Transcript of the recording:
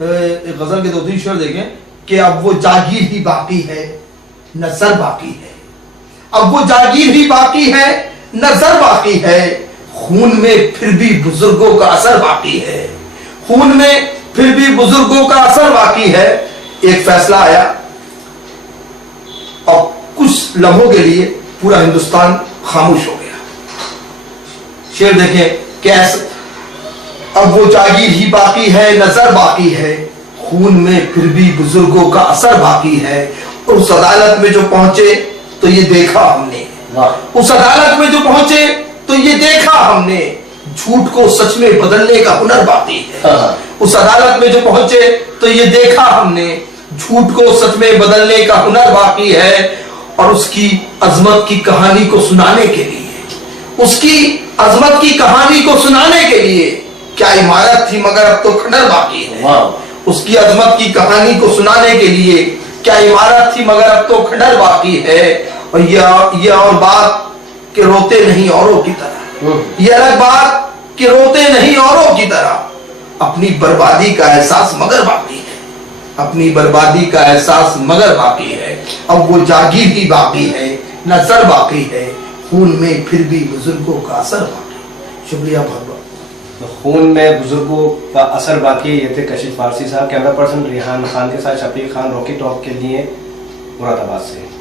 غزل کے دو تین شعر دیکھیں کہ اب وہ جاگیر ہی باقی ہے نظر باقی ہے، اب وہ جاگیر ہی باقی ہے نظر باقی ہے، خون میں پھر بھی بزرگوں کا اثر باقی ہے، خون میں پھر بھی بزرگوں کا اثر باقی ہے۔ ایک فیصلہ آیا اور کچھ لمحوں کے لیے پورا ہندوستان خاموش ہو گیا۔ شعر دیکھیں کہ اب وہ جاگیر ہی باقی ہے نظر باقی ہے، خون میں پھر بھی بزرگوں کا اثر باقی ہے۔ اس عدالت میں جو پہنچے تو یہ دیکھا ہم نے، اس عدالت میں جو پہنچے تو یہ دیکھا ہم نے، جھوٹ کو سچ میں بدلنے کا ہنر باقی ہے۔ اس عدالت میں جو پہنچے تو یہ دیکھا ہم نے، جھوٹ کو سچ میں بدلنے کا ہنر باقی ہے۔ اور اس کی عظمت کی کہانی کو سنانے کے لیے، اس کی عظمت کی کہانی کو سنانے کے لیے کیا عمارت تھی مگر اب تو کھنڈر باقی ہے، اس کی عظمت کی کہانی کو سنانے کے لیے کیا عمارت تھی مگر اب تو کھنڈر باقی ہے۔ اور یہ اور بات کہ روتے نہیں اوروں کی طرح، یہ الگ بات کہ روتے نہیں اوروں کی طرح، اپنی بربادی کا احساس مگر باقی ہے، اپنی بربادی کا احساس مگر باقی ہے۔ اب وہ جاگیر ہی باقی ہے نظر باقی ہے، خون میں پھر بھی بزرگوں کا اثر باقی ہے۔ شکریہ بہت بہت۔ خون میں بزرگوں کا اثر باقی۔ یہ تھے کشف فارسی صاحب، کیمرہ پرسن ریحان خان کے ساتھ شفیق خان، راکی ٹاک کے لیے مراد آباد سے۔